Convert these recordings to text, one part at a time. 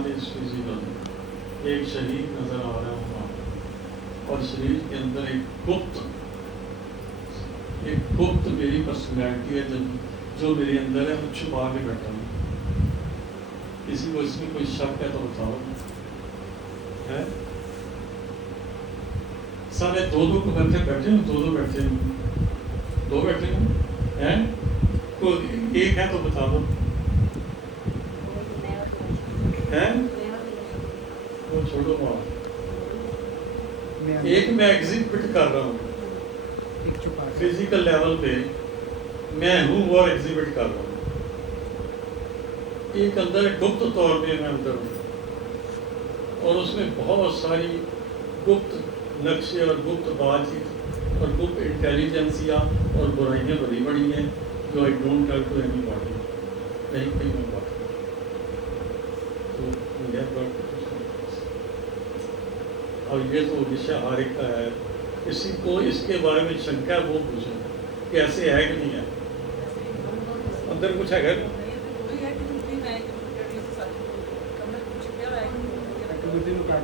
मकान इस फिजिकल एक शरीर नजर आ रहा है और शरीर के अंदर एक गुप्त मेरी पर्सनैलिटी है जो मेरे अंदर है, वो छुपा के बैठा हूँ। किसी को इसमें कोई शक है तो बताओ है? सारे दो को बैठे बैठे हो, दो बैठे हो, दो बैठे हो हैं? कोई एक है तो बता दो हैं? वो छोड़ो बात। एक मैं एग्जिबिट कर रहा हूँ फिजिकल लेवल पे, मैं हूँ और एग्जिबिट कर रहा हूँ। एक अंदर गुप्त तौर पे मैं अंदर हूँ और उसमें बहुत सारी गुप्त नक्शे और गुप्त बातचीत और गुप्त इंटेलिजेंसिया और बुराइयाँ बड़ी बड़ी हैं जो I don't tell to anybody, नहीं कहीं मैं बात तो यह बात। और ये तो विषय हर एक का है, किसी को इसके बारे में शंका है वो पूछो कि ऐसे है कि नहीं है, अंदर कुछ है?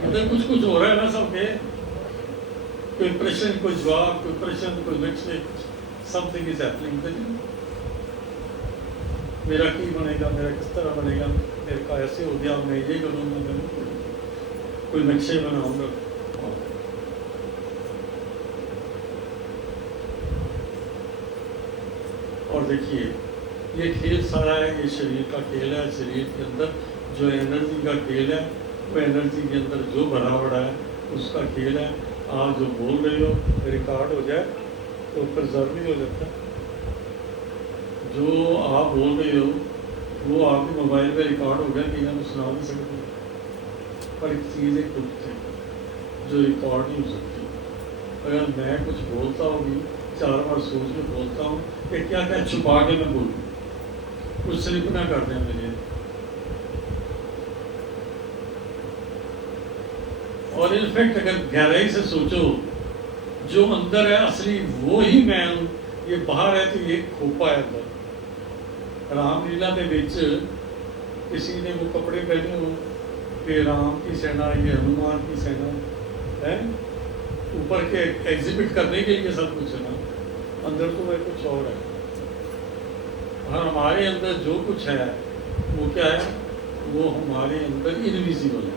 अंदर कुछ हो रहा है ना सबके, कोई प्रश्न कोई जवाब, कोई प्रश्न कोई लक्ष्य, समथिंग इज हैपनिंग। मेरा की बनेगा, मेरा किस तरह बनेगा, मेरे का ऐसे हो गया, मैं ये करूँगा, मैं कोई नक्शे बनाऊंगा। और देखिए ये खेल सारा है, ये शरीर का खेल है। शरीर के अंदर जो एनर्जी का खेल है, वो एनर्जी के अंदर जो भरा पड़ा है उसका खेल है। आप जो बोल रहे हो रिकॉर्ड हो जाए तो प्रिजर्व भी हो जाता है। जो आप बोल रहे हो वो आपके मोबाइल पे रिकॉर्ड हो गया, कि हम सुना नहीं सकते, पर एक चीज़ एक गुप्त है जो रिकॉर्ड नहीं हो सकती। अगर मैं कुछ बोलता होगी, 4 बार सोच के बोलता हूँ कि क्या क्या छुपा के मैं बोलूँ, कुछ स्लिप ना कर दें मेरे। और इनफैक्ट अगर गहराई से सोचो, जो अंदर है असली वो ही मैं हूँ, ये बाहर है तो ये खोपा है अंदर। रामलीला के बिच किसी ने वो कपड़े पहने हो कि राम की सेना, ये हनुमान की सेना है, ऊपर के एग्जिबिट करने के लिए सब कुछ है ना, अंदर तो वह कुछ और है। और हमारे अंदर जो कुछ है वो क्या है, वो हमारे अंदर इनविजिबल है,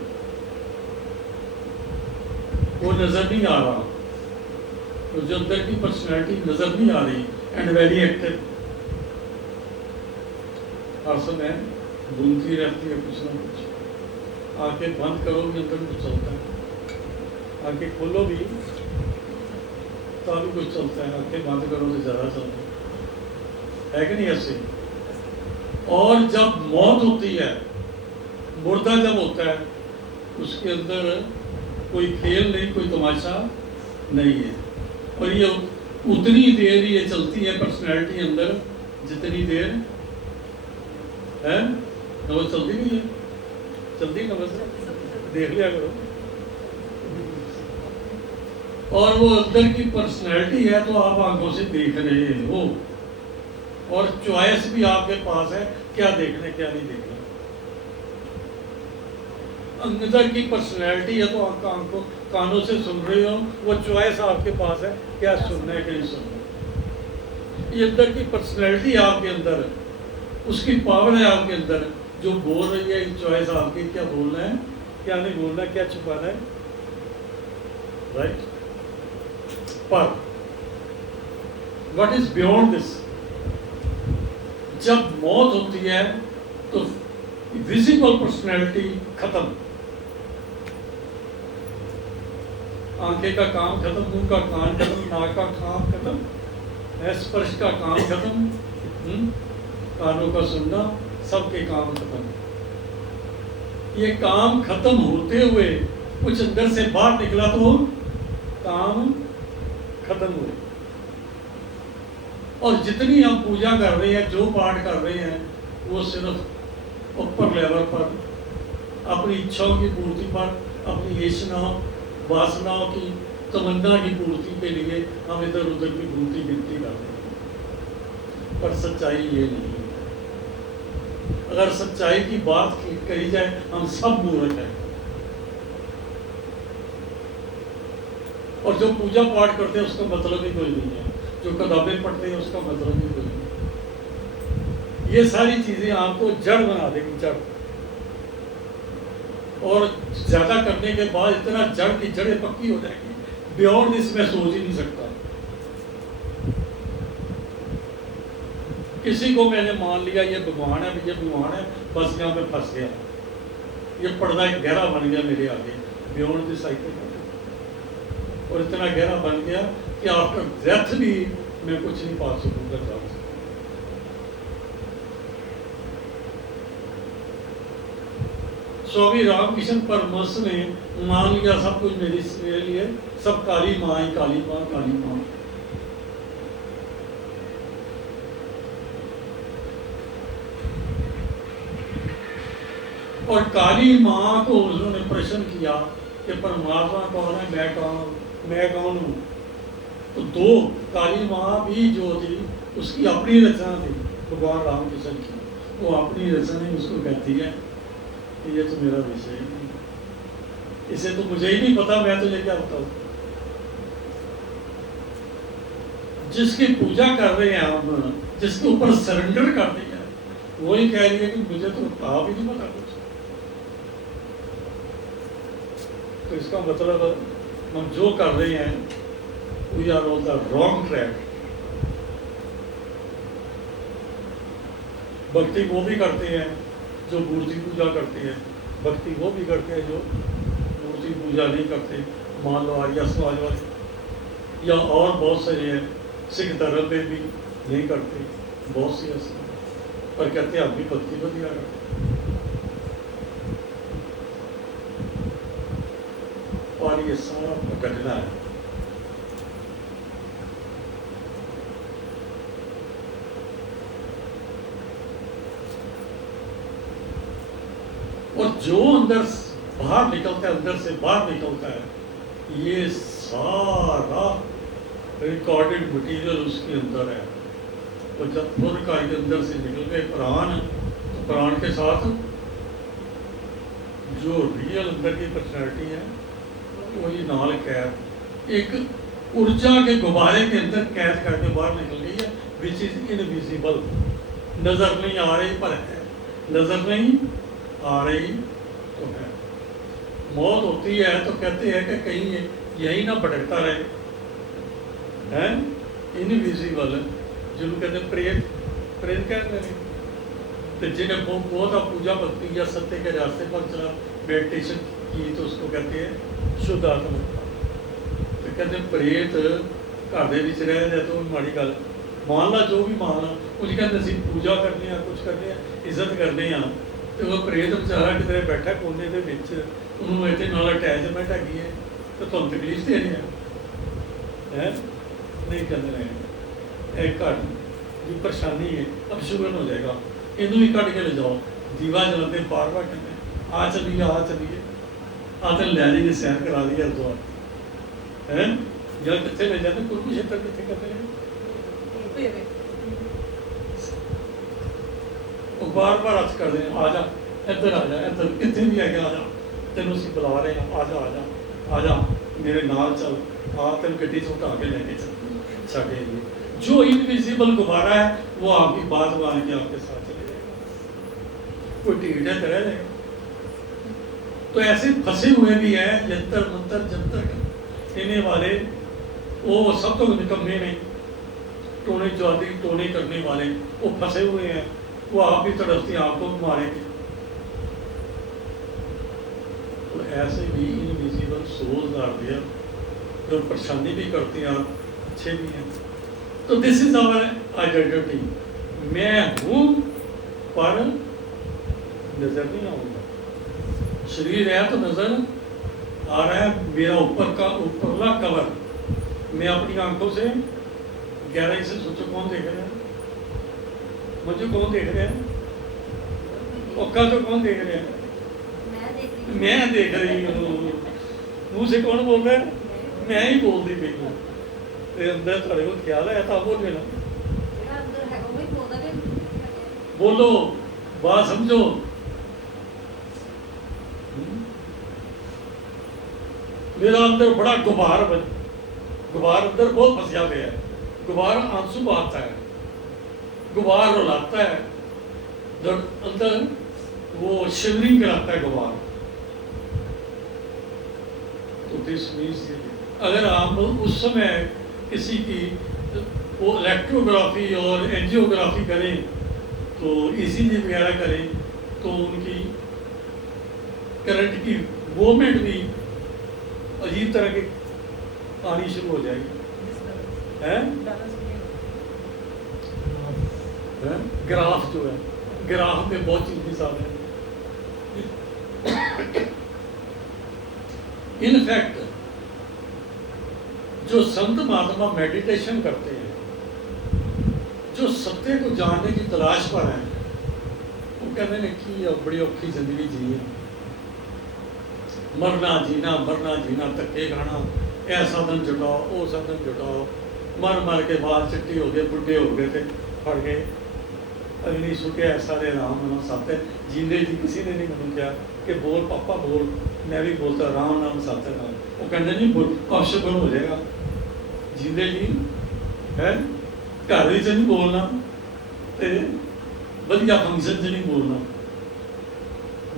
वो नज़र नहीं आ रहा। तो जो अंदर की पर्सनैलिटी नज़र नहीं आ रही एंड वेरी एक्टिव, हर समय घूमती रहती है कुछ ना कुछ। आंखें बंद करो भी अंदर कुछ चलता है, आंखें खोलो भी तो भी कुछ चलता है, आंखें बंद करो तो ज़्यादा चलता है कि नहीं ऐसे? और जब मौत होती है, मुर्दा जब होता है, उसके अंदर कोई खेल नहीं, कोई तमाशा नहीं है। और ये उतनी देर ये चलती है पर्सनैलिटी अंदर जितनी देर है नवज चलती नहीं है, चलती नवज देख लिया करो। और वो अंदर की पर्सनैलिटी है तो आप आंखों से देख रहे हो, और चॉइस भी आपके पास है क्या देखना क्या नहीं देखना। अंदर की पर्सनैलिटी है तो आप आंखों कानों से सुन रहे हो, वो चॉइस आपके पास है क्या सुनना है क्या नहीं सुनना। ये अंदर की पर्सनैलिटी आपके अंदर है, उसकी पावर है आपके अंदर, जो बोल रही है चॉइस आपकी, क्या बोलना है क्या नहीं बोलना है, क्या छुपाना है, राइट। पर व्हाट इज बियॉन्ड दिस, जब मौत होती है तो विजिबल पर्सनैलिटी खत्म, आंखें का काम खत्म, मुंह का कान खत्म, नाक का काम खत्म, स्पर्श का काम खत्म, कानों का सुनना, सबके काम खत्म। ये काम खत्म होते हुए कुछ अंदर से बाहर निकला तो काम खत्म हुए। और जितनी हम पूजा कर रहे हैं, जो पाठ कर रहे हैं, वो सिर्फ ऊपर लेवल पर अपनी इच्छाओं की पूर्ति पर, अपनी वासनाओं की तमन्ना की पूर्ति के लिए हम इधर उधर की पूर्ति गिनती करते हैं, पर सच्चाई ये नहीं है। अगर सच्चाई की बात करी जाए, हम सब मूर्ख हैं। और जो पूजा पाठ करते हैं उसका मतलब ही कोई नहीं है, जो किताबें पढ़ते हैं उसका मतलब ही कोई नहीं है। ये सारी चीजें आपको जड़ बना देगी, जड़। और ज्यादा करने के बाद इतना जड़ की जड़ें पक्की हो जाएगी, बियॉन्ड दिस मैं सोच ही नहीं सकता। किसी को मैंने मान लिया ये भगवान है, ये भगवान है, बस यहाँ पे फंस गया, ये पर्दा एक गहरा बन गया मेरे आगे, बियॉन्ड दिस आई कैन। और इतना गहरा बन गया कि आफ्टर डेथ भी मैं कुछ नहीं पा सकूंगा, जान सकूंगा। स्वामी रामकृष्ण परमहंस ने मान लिया सब कुछ मेरे लिए, सब काली माँ ही, काली माँ, काली माँ। और काली माँ को उन्होंने प्रश्न किया कि परमात्मा कौन है, मैं कौन हूँ। तो दो काली माँ भी जो थी उसकी अपनी रचना थी, भगवान रामकृष्ण की, वो अपनी रचना ही उसको कहती है कि ये तो मेरा विषय है, इसे तो मुझे ही नहीं पता, मैं तुझे क्या बताऊँ। जिसकी पूजा कर रहे हैं हम, जिसके ऊपर सरेंडर कर दिया, वही कह रही है कि मुझे तो आप ही नहीं पता कुछ। तो इसका मतलब हम जो कर रहे हैं we are on the wrong track. भक्ति वो भी करते हैं जो मूर्ति पूजा करते हैं, भक्ति वो भी करते हैं जो मूर्ति पूजा नहीं करते, मान लो आर्य समाज वाले या और बहुत सारे हैं, सिख धर्म में भी नहीं करते, बहुत सी ऐसे, पर कहते हैं अभी भक्ति बढ़िया करते। और ये सारा भटकना है। और जो अंदर बाहर निकलता है, अंदर से बाहर निकलता है, ये सारा रिकॉर्डेड मटेरियल उसके अंदर है। और जब खुद का के अंदर से निकल गए प्राण, तो प्राण के साथ जो रियल अंदर की पर्सनैलिटी है वही नाल कैद, एक ऊर्जा के गुब्बारे के अंदर कैद करके बाहर निकल गई है, विच इज इनविजिबल। नजर नहीं आ रही पर है, नजर नहीं आ रही तो है। मौत होती है तो कहते हैं कि कहीं यही ना भटकता रहे, हैं इनविजिबल, जिन्होंने कहते प्रेत, प्रेत कहते हैं। तो जिन्हें बहुत पूजा भक्ति या सत्य के रास्ते पर चला, मेडिटेशन की, तो उसको कहते हैं शुद्ध आत्मा। तो कहते प्रेत घर दे विच रह जाए तो माड़ी गल, मान ला जो भी मान ला, कुछ कहते असं पूजा करने, कुछ करने, इज्जत करने, तो वह प्रेत बेचारा कितने बैठा कोने के विच, उन्होंने इतने नाल अटैचमेंट हैगी है, तो तुम तकलीफ दे रहे हैं, नहीं कहते हैं एक घर की परेशानी है, अब शुगन हो जाएगा, इनू ही कट के ले जाओ, दीवा जलाते बार बार कहते आ चलिए, आ चलिए, आ तो लै जाइए, सैर करा दी हरिद्वार है, या कितने ले जाते, कुरुक्षेत्र कितने करते हैं, वो बार बार अर्ज कर रहे हैं आ जा, इधर आ जा, इधर कितने भी है, आ जा, तेन उसी बुला रहे हैं, आ जा, आ जा, आ जा, मेरे नाल चल, आ तेन गड्डी से उठा के लेके चल। जो इनविजिबल गुब्बारा है वो आपकी बात मान के आपके साथ चले जाएगा, कोई ढीठ है तरह जाएगा। तो ऐसे फंसे हुए भी हैं यंत्र मंत्र जंतर कहने वाले, वो सब तो निकम्मे नहीं, टोने जाती टोने करने वाले वो फंसे हुए हैं, वो आप भी तड़पती आपको भी मारेंगे। तो ऐसे भी इनविजिबल सोल्स आर देयर जो परेशानी भी करते हैं, अच्छे भी हैं। तो दिस इज आवर आइडेंटिटी, मैं हूँ पर नजर नहीं आऊंगा। शरीर है तो नजर आ रहा है, मेरा ऊपर का ऊपरला कवर, मैं अपनी आंखों से गहराई से सोचो कौन देख रहे हैं, मुझे कौन देख रहे हैं, पक्का तो कौन देख रहे हैं, मैं देख रही हूँ। मुँह से कौन बोल रहा है, मैं ही बोलती पई हूँ। अंदर थोड़े को ख्याल है तो बोल लेना, बोलो बात समझो। मेरा अंदर बड़ा गुबार अंदर बहुत फंसा गया है। गुबार आंसू बहाता है, गुबार रुलाता है, अंदर वो शिवरिंग कराता है गुबार। तो दिस मीन्स अगर आप उस समय किसी की वो इलेक्ट्रोग्राफी और एंजियोग्राफी करें तो ईसीजी वगैरह करें तो उनकी करंट की मूवमेंट भी अजीब तरह की आनी शुरू हो जाएगी। ग्राफ जो है, ग्राफ में बहुत चीज शामिल है। इनफैक्ट जो संत महात्मा मेडिटेशन करते हैं, जो सत्य को जानने की तलाश पर हैं, वो कहते हैं कि बड़ी औखी जिंदगी जी है, मरना जीना धक्के खाना, ऐ साधन जुटाओ वो साधन जुटाओ, मर के बाल चिट्टी हो गए, बुढ़े हो गए थे, फड़ गए अग्नि सुखे सारे राम नाम सत्य। जींदे जी किसी ने नहीं मैंने कहा कि बोल पापा बोल, मैं भी बोलता राम नाम सत्य नाम। वो कहते नहीं बोल अपशगुन हो जाएगा। जींदे जी है घर च नहीं बोलना, तो वधिया फंक्शन च नहीं बोलना,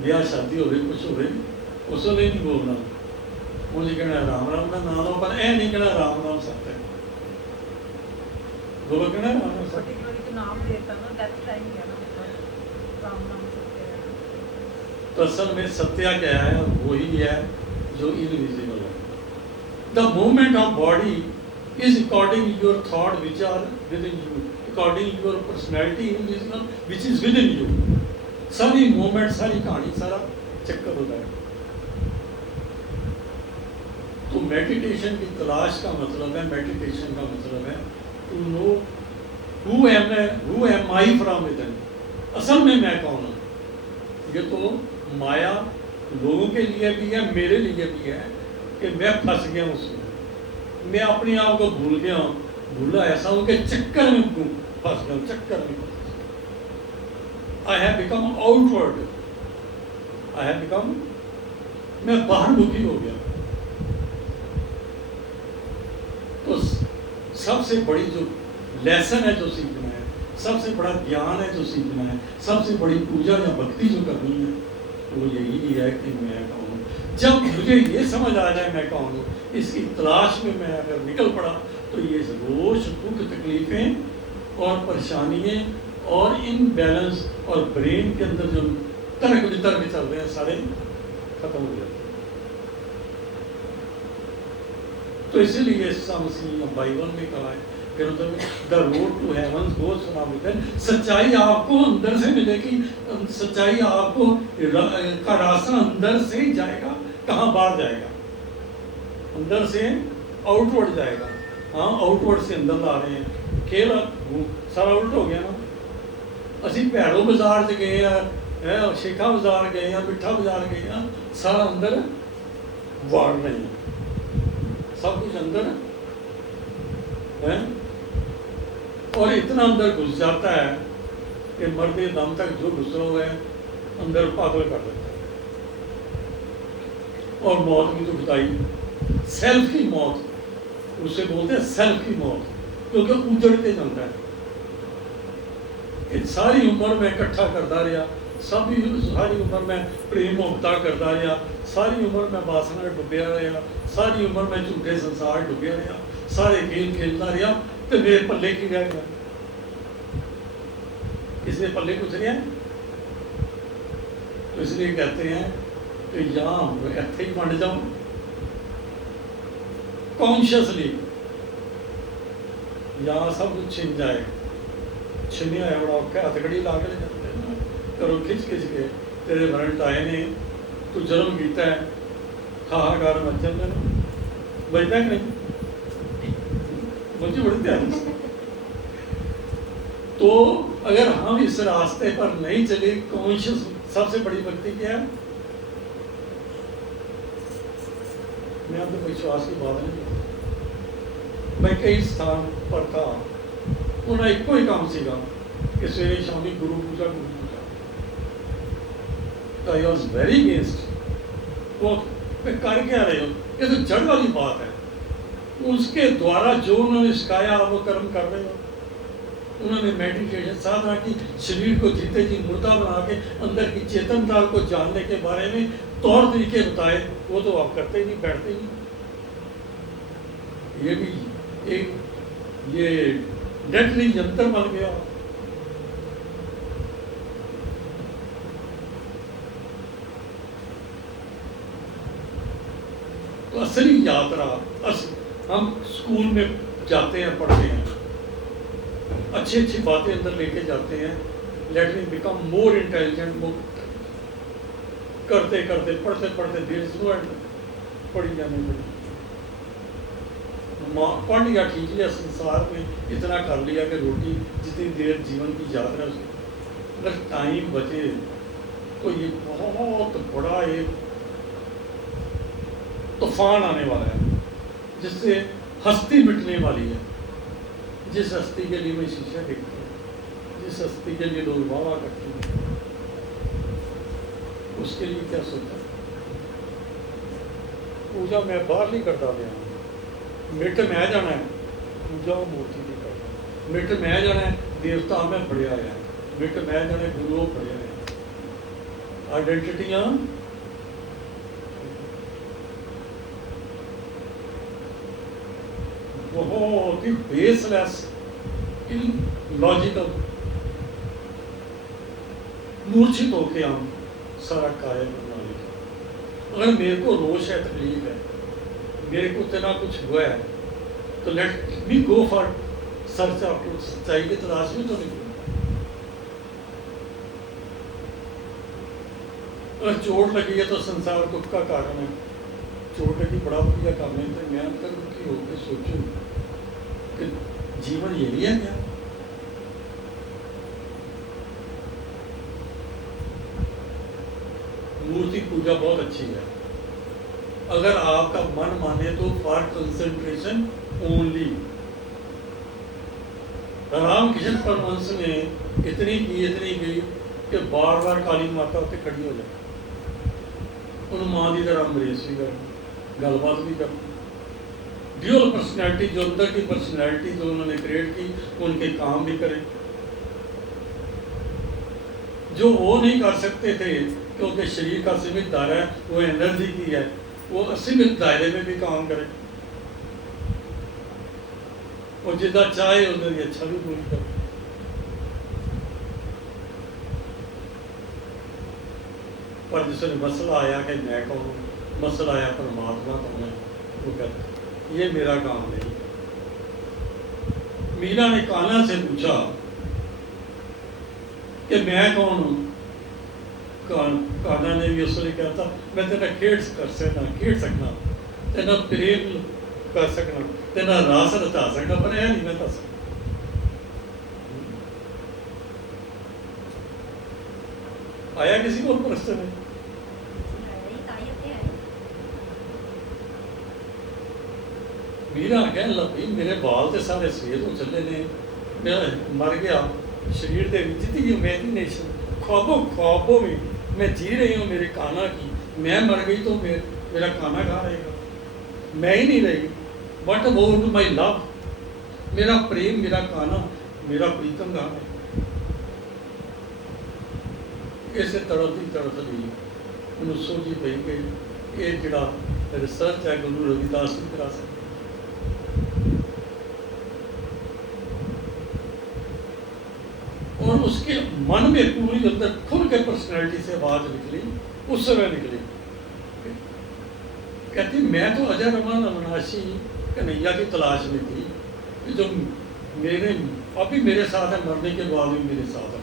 ब्याह शादी हो कुछ हो उस वे नहीं बोलना। मुझे कहना राम राम का नाम लो, पर यह नहीं कहना राम नाम सत्य। बोलो कहना राम नाम सत्य। तो असल में सत्य क्या है? वही है जो इनविजिबल है। The movement of body is according your thought which are within you, according your personality invisible which is within you. सारी मूवमेंट, सारी कहानी, सारा चक्कर होता है। तो मेडिटेशन की तलाश का मतलब है, मेडिटेशन का मतलब है to know who am I from within। असल में मैं कौन हूँ? ये तो माया लोगों के लिए भी है, मेरे लिए भी है कि मैं फंस गया हूँ उसमें, मैं अपने आप को भूल गया हूँ, भूला ऐसा हूँ कि चक्कर में फंस गया हूँ, चक्कर में। I have become outward, I have become, मैं बाहरमुखी हो गया। तो सबसे बड़ी जो लेसन है जो सीखना है, सबसे बड़ा ज्ञान है जो सीखना है, सबसे बड़ी पूजा या भक्ति जो करनी है, वो यही है कि मैं कौन हूँ। जब मुझे ये समझ आ जाए मैं कौन हूँ, इसकी तलाश में मैं अगर निकल पड़ा तो ये रोज दुख तकलीफें और परेशानियाँ और इनबैलेंस और ब्रेन के अंदर जो तर्क वितर्क चल रहे हैं सारे खत्म हो जाते हैं। तो इसीलिए ईसा मसीह बाइबल में कहा है the road to heaven goes from within. सच्चाई आपको अंदर से मिलेगी, सच्चाई आपको का रास्ता अंदर से ही जाएगा, कहाँ बाहर जाएगा? अंदर से आउटवर्ड जाएगा। हाँ, आउटवर्ड से अंदर ला रहे हैं, खेल सारा उल्ट हो गया ना। असी भैड़ों बाजार च गए हैं, शेखा बाजार गए हैं, मिठा बाजार गए हैं, सारा अंदर वाड़ नहीं, सब कुछ अंदर है। और इतना अंदर घुस जाता है कि मरते दम तक जो घुसा हुआ है अंदर पागल कर देता है। और मौत की तो बताई, सेल्फ की मौत, उसे बोलते हैं सेल्फ की मौत, क्योंकि उजड़ते जाता है। सारी उम्र में इकट्ठा करता रहा, सारी उम्र में प्रेम मुक्ता करता रहा, सारी उम्र में वासना डुबया रहा, सारी उम्र में झूठे संसार डुबया रहा, सारे खेल खेलता रहा, तो मेरे पल्ले की रह गया? किसने पल्ले कुछ नहीं है? तो इसलिए कहते हैं कि यहाँ इतने ही बन जाओ कॉन्शियसली, यहाँ सब कुछ छिन जाए। छिनिया है बड़ा औखा, हथकड़ी ला के करो खिंच खिंच के तेरे वारंट आए ने, तू जन्म किया है, हाहाकार मच जाते बजता कि नहीं? मुझे बड़ी ध्यान। तो अगर हम इस रास्ते पर नहीं चले, कॉन्शियस सबसे बड़ी भक्ति क्या है? मैं आपको विश्वास की बात नहीं करता। मैं कई स्थान पर था, उन्हें एको ही काम सीगा कि सवेरे शामी गुरु पूजा, तो आई वॉज वेरी अगेंस्ट। वो मैं कर क्या रहे हो, ये तो जड़ वाली बात है। उसके द्वारा जो उन्होंने सिखाया वो कर्म कर रहे हो। उन्होंने मेडिटेशन साधना की, शरीर को जीते जी मुर्दा बना के अंदर की चेतनता को जानने के बारे में तौर तरीके बताए, वो तो आप करते नहीं, बैठते नहीं। ये भी एक ये डेडली यंत्र बन गया। तो असली यात्रा, हम स्कूल में जाते हैं, पढ़ते हैं, अच्छी अच्छी बातें अंदर लेके जाते हैं, let me become more intelligent, more करते करते पढ़ते पढ़ते देर पढ़ी जाने पड़ी। पढ़ लिया ठीक लिया, संसार में इतना कर लिया कि रोटी जितनी देर जीवन की यात्रा से अगर टाइम बचे तो ये बहुत बड़ा एक तूफान आने वाला है जिससे हस्ती मिटने वाली है। जिस हस्ती के लिए मैं शीशा देखता हूँ, जिस हस्ती के लिए लोग वाह करते हैं, उसके लिए क्या सोचा? पूजा मैं बाहर नहीं करता गया, मिट मैं जाना है, पूजा मूर्ति नहीं करता। मिट मैं जाना है, देवता में पढ़िया है, मिट मैं जाना है, गुरुओं पढ़िया है। आइडेंटिटियाँ बहुत ही बेसलेस, लॉजिकल, मूर्छित होके हम सारा कार्य बना लेते। अगर मेरे को रोष है, तकलीफ है, मेरे को इतना कुछ हुआ है, तो let me go for search after सच्चाई की तलाश में तो नहीं। अगर चोट लगी है तो संसार दुख का कारण है। चोट लगी बड़ा बढ़िया काम है, तो मैं अंतर दुखी होकर सोचूं कि जीवन यही है क्या? मूर्ति पूजा बहुत अच्छी है अगर आपका मन माने तो, for concentration only. Ramakrishna Paramahansa ने इतनी की कि बार बार काली माता उत्ते खड़ी हो जाए, उन मां की तरह अंग्रेज भी कर, गलबात भी कर। ड्यूअल पर्सनैलिटी, जो अंदर की पर्सनैलिटी जो उन्होंने क्रिएट की, उनके काम भी करें जो वो नहीं कर सकते थे, क्योंकि शरीर का सीमित दायरा है, वो एनर्जी की है, वो असीमित दायरे में भी काम करे और जितना चाहे उधर अच्छा भी पूरी करे। पर जिसने मसला आया कि मैं कौन हूँ, मसला आया परमात्मा कौन है, वो कहते ये मेरा काम नहीं। मीरा ने कान्हा से पूछा कि मैं कौन हूँ। कान्हा ने भी उसने कहा था मैं तेरा खेड़ सकना, तेरा प्रेम कर सकना, तेरा रास रचा सकना, पर यह नहीं मैं दस। आया किसी को प्रश्न में? मीरा कह लगी मेरे बाल तो सारे सवेर हो चले ने, मैं मर गया, शरीर के जितनी इमेजिनेशन ख्वाबों में मैं जी रही हूँ मेरे कान्हा की, मैं मर गई तो मेरा कान्हा कहाँ रहेगा? मैं ही नहीं रही। बट वो माई लव, मेरा प्रेम, मेरा कान्हा, मेरा प्रीतम कहाँ है? इसे तड़फती उन्हें सोची पई कि ये जिहड़ा रिसर्च है गुरु रविदास नहीं करा सकते। और उसके मन में पूरी अंदर खुल के पर्सनैलिटी से आवाज निकली, उस समय निकली, कहती मैं तो अजर अमन अविनाशी कन्हैया की तलाश में थी, कि जो मेरे अभी मेरे साथ है, मरने के बाद भी मेरे साथ है।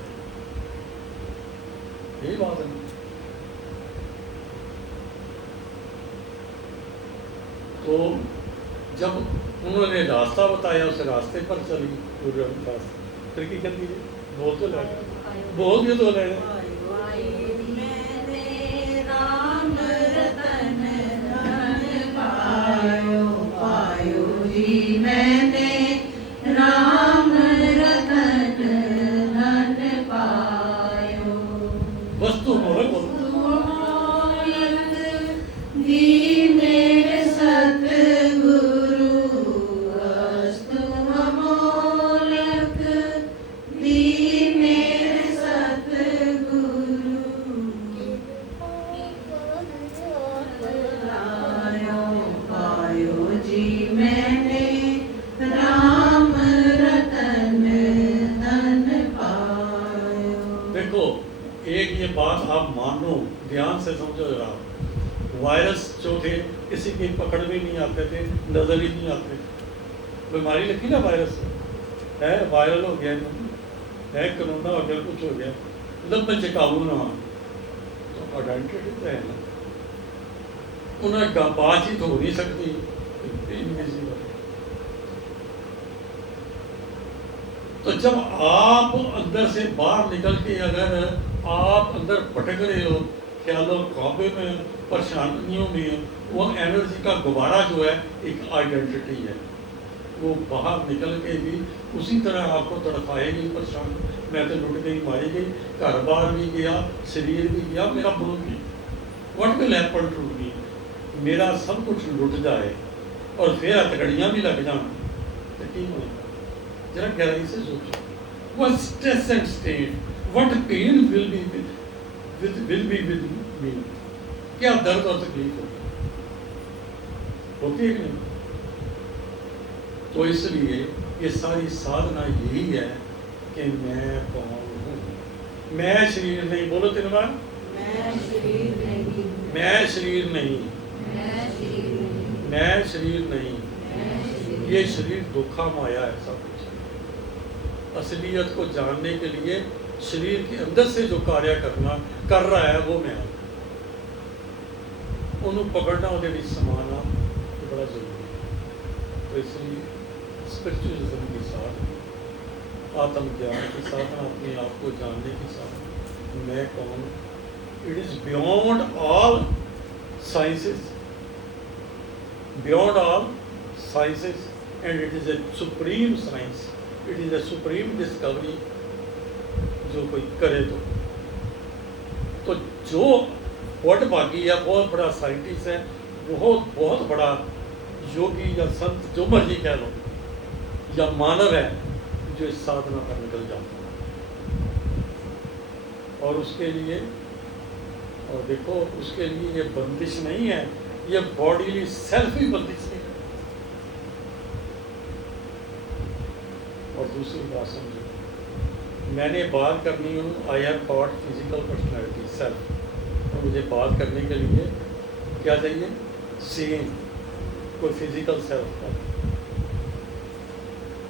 यही बात है। तो जब उन्होंने रास्ता बताया, उस रास्ते पर चली गुरु रविदास। फिर की कहती है बोल तो लगे, बोल भी तो लगे। वस्तु मोहक देखो, एक ये बात आप मानो, ध्यान से समझो जरा, वायरस जो थे किसी की पकड़ में नहीं आते थे, नजर ही नहीं आते थे। बीमारी लगी ना वायरस है, वायरल हो गया है, कोरोना हो गया, कुछ हो गया, मतलब काबू ना, तो आइडेंटिटी तो है ना, उन्हें बातचीत हो नहीं सकती, इनविजिबल। तो जब आप अंदर से बाहर निकल के अगर आप अंदर भटक रहे हो, ख्यालों ख्वाबे में, परेशानियों में, वो एनर्जी का गुब्बारा जो है एक आइडेंटिटी है, वो बाहर निकल के भी उसी तरह आपको तड़पाएगी, परेशान, मैं तो लुट गई, मारी गई, घर बार भी गया, शरीर भी गया, मेरा बोल भी, what will happen to me, मेरा सब कुछ लुट जाए और फिर हथकड़ियाँ भी लग जान, तो ठीक होगा। जरा गहराई से सोचो, what stress and strain, what pain will be with me, क्या दर्द और तकलीफ होती है कि नहीं? तो इसलिए ये सारी साधना यही है कि मैं कौन हूँ, मैं शरीर नहीं, बोलो 3 बार, मैं शरीर नहीं, मैं शरीर नहीं, मैं शरीर नहीं, ये शरीर धोखा माया है सब कुछ। असलियत को जानने के लिए शरीर के अंदर से जो कार्य कर रहा है वो मैं, उन्हें पकड़ना, उन्हें भी समाना तो बड़ा जरूरी है। तो इसलिए स्पिरिचुअलिज्म के साथ, आत्मज्ञान के साथ, अपने आप को जानने के साथ, मैं कौन, it is beyond all sciences, beyond all sciences, and it is a supreme science, it is a supreme discovery जो कोई करे तो जो वटभागी है, बहुत बड़ा साइंटिस्ट है, बहुत बड़ा योगी या संत जो मर्जी कह लो, या मानव है जो इस साधना पर निकल जाता है। और उसके लिए, और देखो, उसके लिए ये बंदिश नहीं है, ये बॉडीली सेल्फ ही बंदिश नहीं है। और दूसरी बात समझो, मैंने बात करनी हूँ, I have got physical personality self, और मुझे बात करने के लिए क्या चाहिए, सेम कोई फिजिकल सेल्फ का।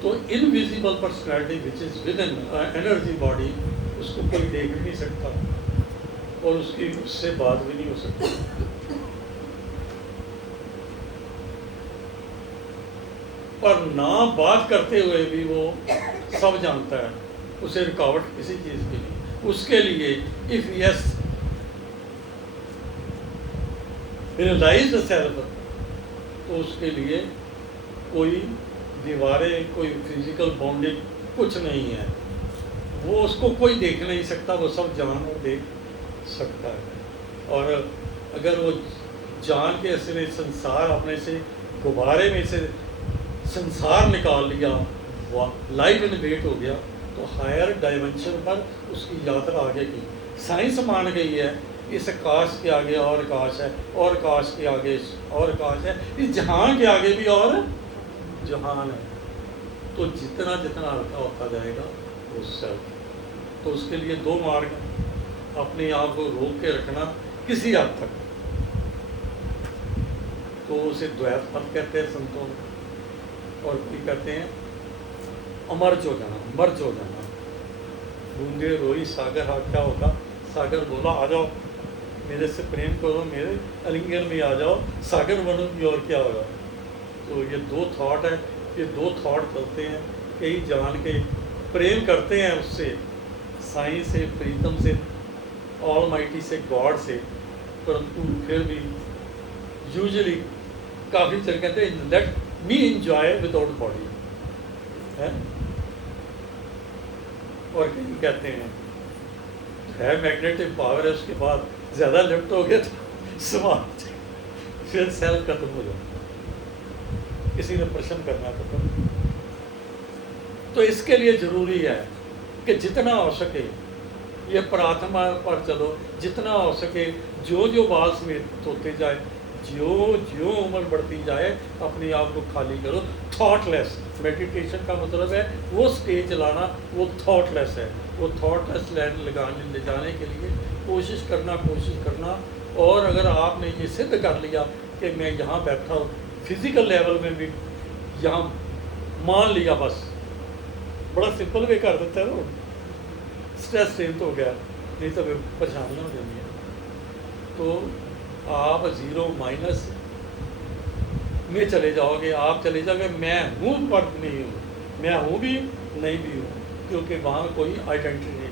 तो invisible personality which is with in energy body, उसको कोई देख भी नहीं सकता और उससे बात भी नहीं हो सकती। पर ना बात करते हुए भी वो सब जानता है, उसे रुकावट किसी चीज़ की नहीं। उसके लिए if yes realise the self, तो उसके लिए कोई दीवारें, कोई फिजिकल बाउंडिंग कुछ नहीं है, वो उसको कोई देख नहीं सकता, वो सब जान और देख सकता है। और अगर वो जान के असर संसार अपने से गुब्बारे में से संसार निकाल लिया, लाइट इनवेट हो गया, तो हायर डायमेंशन पर उसकी यात्रा आगे की। साइंस मान गई है इस आकाश के आगे और आकाश है, और आकाश के आगे और आकाश है, इस जहान के आगे भी और जहान है। तो जितना जितना हल्का होता जाएगा वो सेल्फ। तो उसके लिए 2 मार्ग, अपने आप को रोक के रखना किसी हद तक, तो उसे द्वैत पद कहते हैं संतों में, और भी कहते हैं अमर्ज हो जाना, मर्ज हो जाना। बूंदे रोई सागर, हाँ क्या होगा, सागर बोला आ जाओ मेरे से प्रेम करो, मेरे आलिंगन में आ जाओ, सागर बनोगी, और क्या होगा। तो ये 2 थॉट है, ये 2 थॉट चलते हैं, कई जान के प्रेम करते हैं उससे, साईं से, प्रीतम से, ऑलमाइटी से, गॉड से, परंतु फिर भी यूजुअली काफ़ी चल कहते हैं लेट मी इंजॉय विदाउट बॉडी है। और कहीं कहते हैं है मैग्नेटिक पावर है, उसके बाद ज़्यादा लिफ्ट हो गया तो समाज फिर सेल खत्म हो जाता। किसी ने प्रश्न करना तो इसके लिए ज़रूरी है कि जितना हो सके ये प्रार्थना पर चलो, जितना हो सके जो जो बाल समेत होते जाए, जो उम्र बढ़ती जाए, अपने आप को खाली करो, थॉटलेस। मेडिटेशन का मतलब है वो स्टेज लाना, वो थॉटलेस है, वो थॉट टेस्ट ले जाने के लिए कोशिश करना। और अगर आपने ये सिद्ध कर लिया कि मैं यहाँ बैठा हूँ, फिज़िकल लेवल में भी यहाँ मान लिया, बस बड़ा सिंपल वे कर देता है वो, स्ट्रेस चेंज तो हो गया, नहीं तो परेशानियाँ हो जाती हैं। तो आप ज़ीरो माइनस में चले जाओगे, आप चले जाओगे मैं हूँ पर नहीं हूँ, मैं हूँ भी नहीं भी हूँ, क्योंकि वहाँ कोई आइडेंटिटी नहीं।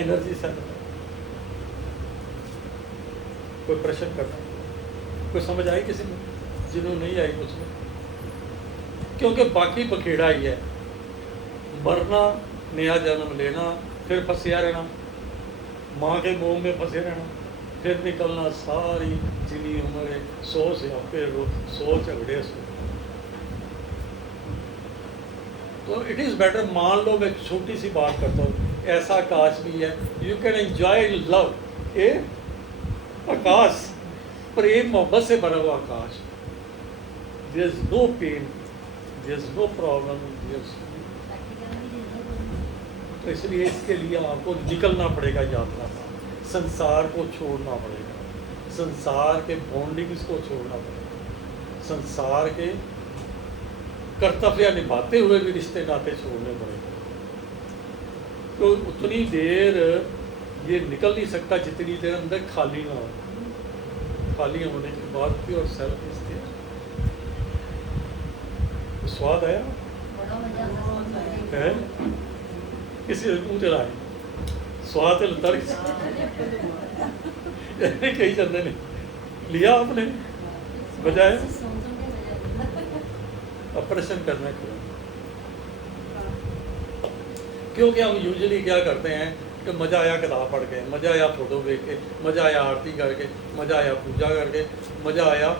एनर्जी से कोई प्रश्न करना, कोई समझ आई किसी में? जिन्होंने नहीं आई उसमें, क्योंकि बाकी बखेड़ा ही है, मरना, नया जन्म लेना, फिर फंसिया रहना, माँ के मोह में फंसे रहना, फिर निकलना, सारी जिनी उम्र 100 से आपके 100 झगड़े से। तो इट इज़ बेटर, मान लो मैं छोटी सी बात करता हूँ, ऐसा आकाश भी है, you can enjoy love, a आकाश, प्रेम मोहब्बत से भरा हुआ आकाश, there is no pain, there is no problem, तो इसलिए इसके लिए आपको निकलना पड़ेगा यात्रा का, संसार को छोड़ना पड़ेगा, संसार के बॉन्डिंग्स को छोड़ना पड़ेगा, संसार के कर्तव्य निभाते हुए भी रिश्ते नाते छोड़ने पड़ेंगे। तो उतनी देर ये निकल नहीं सकता जितनी देर अंदर खाली ना हो, खाली होने के बाद भी और सेल्फ स्थिर। स्वाद आया है? किसी मुँह चलाए स्वाद तर्क कई चंदे ने लिया आपने बजाय ऑपरेशन करने को। क्योंकि हम यूजुअली क्या करते हैं कि मज़ा आया किताब पढ़ के, मज़ा आया फ़ोटो देख के, मज़ा आया आरती करके, मज़ा आया पूजा करके, मज़ा आया।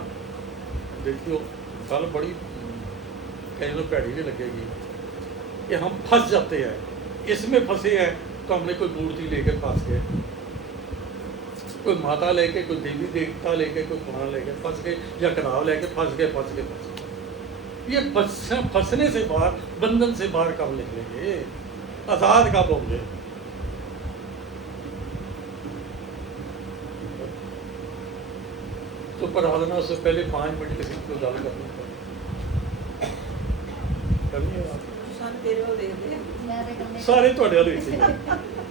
देखियो कल बड़ी कहीं लोग पैड़ी भी लगेगी कि हम फंस जाते हैं, इसमें फंसे हैं तो हमने कोई मूर्ति लेके फंस गए, कोई माता लेके, कोई देवी देवता लेके, कोई खाना लेके फंस गए, या किताब लेके फंस गए। ये फंसने से बाहर, बंधन से बाहर कब निकलेंगे, आज़ाद कब होंगे? तो प्रार्थना से पहले 5 मिनट किसी को गाल करनी पड़ेगी। सारे थोड़े वाले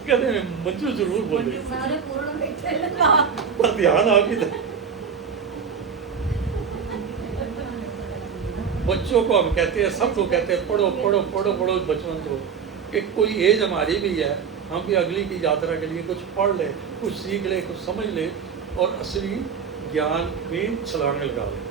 कहते मंजू जरूर बोले पर ध्यान आपकी। बच्चों को हम कहते हैं, सबको कहते हैं पढ़ो पढ़ो पढ़ो पढ़ो बचपन को, कि कोई एज हमारी भी है, हम भी अगली की यात्रा के लिए कुछ पढ़ ले, कुछ सीख ले, कुछ समझ ले और असली ज्ञान में छलांग लगा ले।